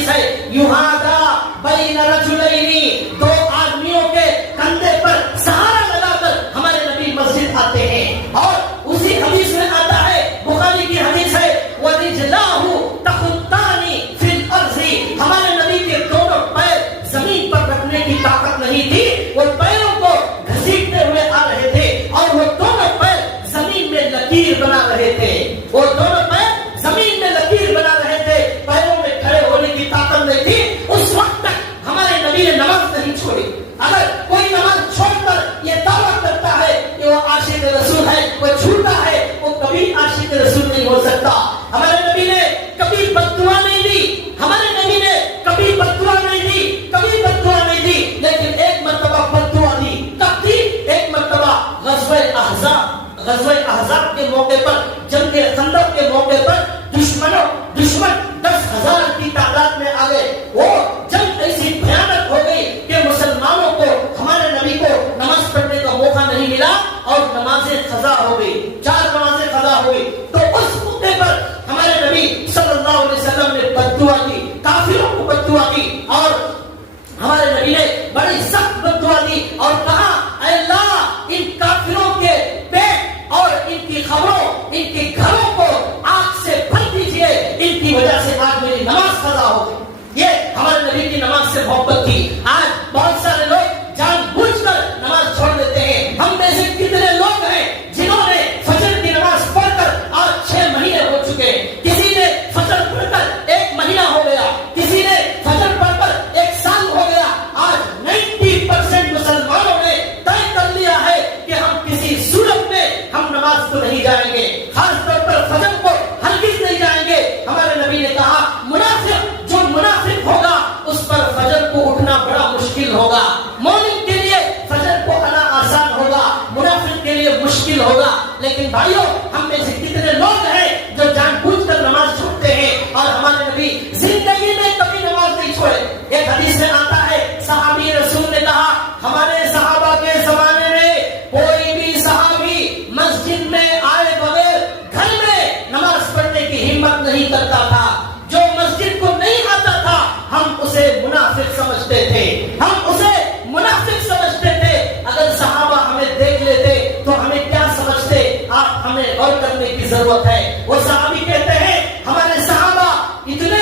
حدیث ہے، یہادا بین رجلین، دو آدمیوں کے کندھے پر سہارا لگا کر ہمارے نبی مسجد آتے ہیں. اور اسی حدیث میں آتا ہے، بخاری کی حدیث ہے، وَرِجْلَاهُ تَخُطَّانِ فِي الْأَرْضِ، ہمارے نبی کے دونوں پیر زمین پر رکھنے کی طاقت نہیں تھی، وہ پیروں کو گھسیٹتے ہوئے آ رہے تھے اور وہ دونوں پیر زمین میں لکیر بنا رہے تھے. وہ دونوں پیر زمین میں لکیر بنا رہے تھے، پیروں میں کھڑے ہونے کی طاقت نہیں تھی. اس وقت تک ہمارے نبی نے نماز نہیں چھوڑی. اگر کوئی نماز چھوڑ کر یہ دعویٰ کرتا ہے کہ وہ عاشق رسول ہے، وہ جھوٹا ہے، وہ کبھی عاشق رسول نہیں ہو سکتا. ہمارے نبی نے کبھی بد دعا نہیں دی، ہمارے نبی نے کبھی بد دعا نہیں دی، کبھی بد دعا نہیں دی. لیکن ایک مرتبہ بد دعا دی. کب دی؟ ایک مرتبہ غزوہ احزاب کے موقع پر، جنگ خندق کے موقع پر دشمن 10,000 کی تعداد میں آ گئے. وہ جنگ ایسی بھیانک ہو گئی کہ مسلمانوں کو، ہمارے نبی کو نماز پڑھنے کا موقع نہیں ملا اور نمازیں قضا ہو گئی، 4 نمازیں قضا ہو گئی. تو اس موقع پر ہمارے نبی صلی اللہ علیہ وسلم نے بد دعا کی، کافروں کو بد دعا کی، اور ہمارے نبی نے بڑی سخت بد دعا دی اور کہا، اے اللہ ان کافروں کے پیٹ اور ان کی خبروں، ان کے گھروں کو آگ سے بھر دیجئے، ان کی وجہ سے آج میری نماز قضا ہو گئی. یہ ہمارے نبی کی نماز سے محبت تھی. آج بہت سارے لوگ جان بوجھ کر نماز چھوڑ دیتے ہیں. ہم میں سے کتنے لوگ ہیں جنہوں نے فجر کی نماز پڑھ کر آج 6 مہینے ہو چکے. کسی نے فجر پڑھ کر 1 مہینہ ہو گیا، کسی نے فجر پڑھ کر 1 سال ہو گیا. آج 90% مسلمانوں نے طے کر لیا ہے کہ ہم کسی صورت میں ہم نماز کو نہیں جائیں گے، خاص طور پر فجر کو ہرگز نہیں جائیں گے. ہمارے نبی نے کہا، جو منافق ہوگا اس پر فجر کو اٹھنا بڑا مشکل ہوگا. مومن کے لیے فجر کو آنا آسان ہوگا، منافق کے لیے مشکل ہوگا. لیکن بھائیوں، ہم میں سے کتنے لوگ ہیں جو جان بوجھ کر نماز چھوڑتے ہیں اور ہمارے نبی زندگی میں کبھی نماز نہیں چھوڑے. ایک حدیث میں آتا ہے، صحابی رسول نے کہا، ہمارے صحابہ کے زمانے میں کوئی بھی صحابی مسجد میں آئے بغیر گھر میں نماز پڑھنے کی ہمت نہیں کرتا تھا. جو مسجد کو نہیں آتا تھا ہم اسے منافق سمجھتے تھے، ہم اسے منافق سمجھتے تھے. اگر صحابہ ہمیں دیکھ لیتے تو ہمیں کیا سمجھتے؟ آپ ہمیں غور کرنے کی ضرورت ہے. وہ صحابی کہتے ہیں، ہمارے صحابہ اتنے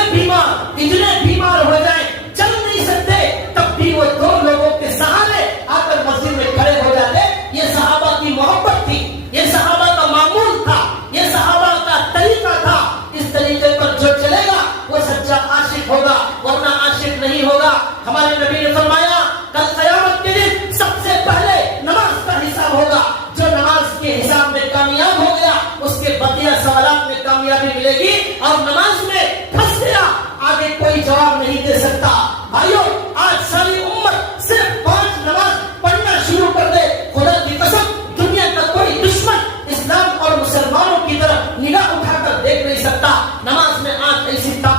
بیمار ہو جائیں، چل نہیں سکتے، تب بھی وہ 2 لوگوں کے سہارے آ کر مسجد میں کھڑے ہو جاتے. یہ صحابہ کی محبت تھی، یہ صحابہ کا معمول تھا، یہ صحابہ کا طریقہ تھا. اس طریقے پر جو چلے گا وہ سچا عاشق ہوگا، ورنہ عاشق نہیں ہوگا. ہمارے نبی نے فرمایا، کل قیامت کے دن سب سے پہلے نماز کا حساب ہوگا. جو نماز کے حساب میں کامیاب ہو گیا اس کے بقیہ سوالات میں کامیابی ملے گی، اور نماز میں پھنس گیا آگے کوئی جواب نہیں دے سکتا. بھائیو، آج ساری امت صرف 5 نماز پڑھنا شروع کر دے، خدا کی قسم دنیا کا کوئی دشمن اسلام اور مسلمانوں کی طرف نگاہ اٹھا کر دیکھ نہیں سکتا. نماز میں آج ایسی طاقت